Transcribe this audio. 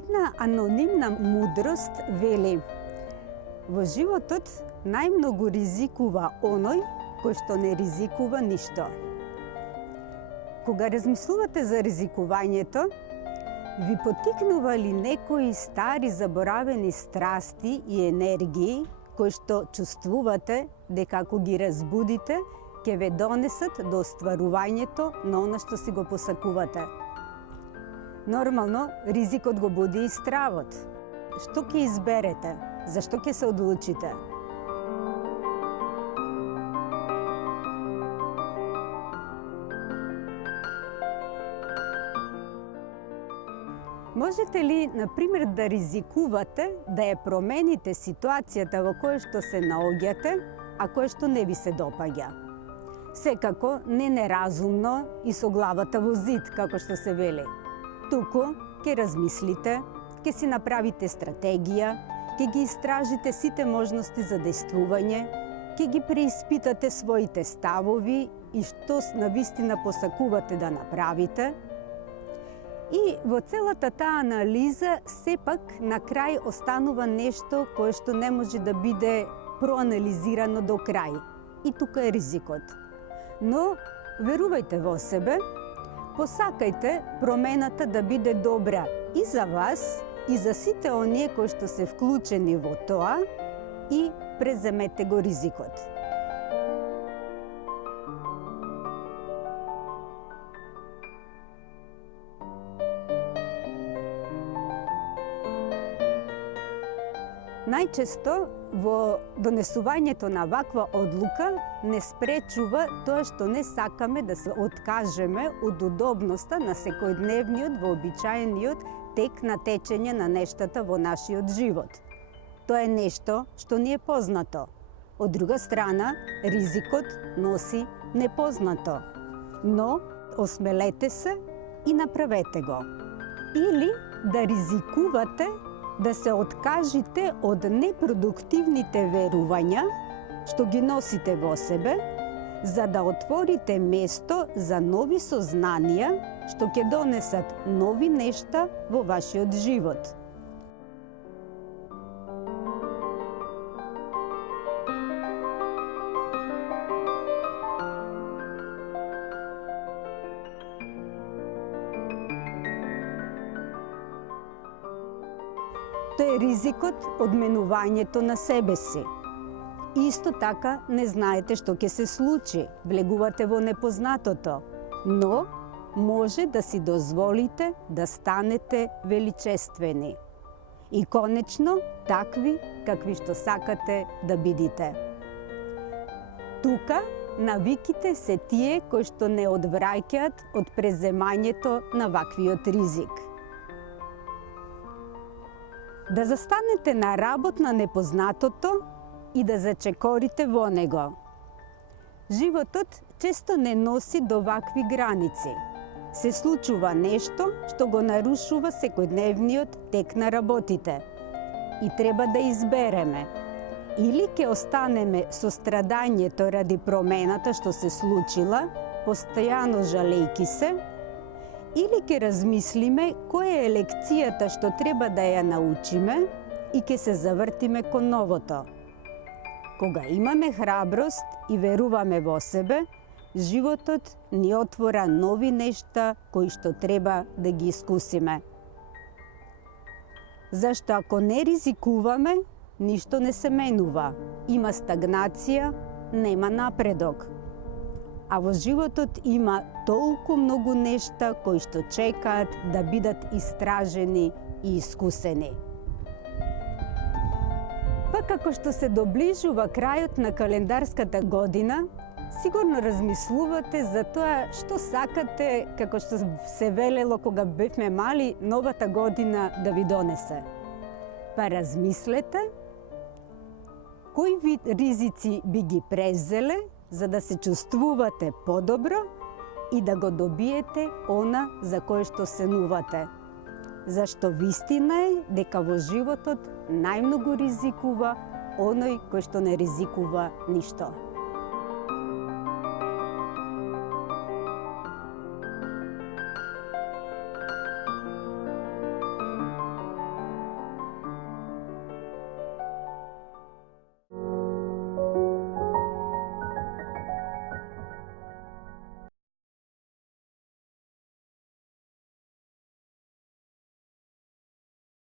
Една анонимна мудрост вели: во животот најмногу ризикува оној кој што не ризикува ништо. Кога размислувате за ризикувањето, ви потикнува ли некои стари заборавени страсти и енергии кои што чувствувате дека ако ги разбудите, ќе ве донесат до остварувањето на она што си го посакувате? Нормално, ризикот го буди и стравот. Што ќе изберете? Зашто ќе се одлучите? Можете ли, например, да ризикувате да ја промените ситуацијата во која што се наоѓате, а која што не ви се допаѓа? Секако не неразумно и со главата во зид, како што се вели. Туку ќе размислите, ќе си направите стратегија, ќе ги истражите сите можности за действување, ќе ги преиспитате своите ставови и што навистина посакувате да направите. И во целата таа анализа сепак на крај останува нешто кое што не може да биде проанализирано до крај. И тука е ризикот. Но верувајте во себе, посакајте промената да биде добра и за вас, и за сите оние кои што се вклучени во тоа, и преземете го ризикот. Најчесто во донесувањето на ваква одлука не спречува тоа што не сакаме да се откажеме од удобноста на секојдневниот, вообичаениот тек на течење на нештата во нашиот живот. Тоа е нешто што ни е познато. Од друга страна, ризикот носи непознато. Но осмелете се и направете го. Или да ризикувате да се откажите од непродуктивните верувања што ги носите во себе, за да отворите место за нови сознанија што ќе донесат нови нешта во вашиот живот. Тоа е ризикот од менувањето на себе си. Исто така не знаете што ќе се случи, влегувате во непознатото, но може да си дозволите да станете величествени. И конечно, такви какви што сакате да бидите. Тука навиките се тие кои што не одвраќаат од преземањето на ваквиот ризик. Да застанете на работ на непознатото и да зачекорите во него. Животот често не носи до вакви граници. Се случува нешто што го нарушува секојдневниот тек на работите. И треба да избереме. Или ќе останеме со страдањето ради промената што се случила, постојано жалејки се, или ќе размислиме која е лекцијата што треба да ја научиме и ќе се завртиме кон новото. Кога имаме храброст и веруваме во себе, животот ни отвора нови нешта кои што треба да ги искусиме. Зашто ако не ризикуваме, ништо не се менува. Има стагнација, нема напредок. А во животот има толку многу нешта кои што чекаат да бидат истражени и искусени. Па како што се доближува крајот на календарската година, сигурно размислувате за тоа што сакате, како што се велело кога бевме мали, новата година да ви донесе. Па размислете кои вид ризици би ги презеле за да се чувствувате подобро и да го добиете она за кое што сенувате. Зашто вистина е дека во животот најмногу ризикува оној кој што не ризикува ништо.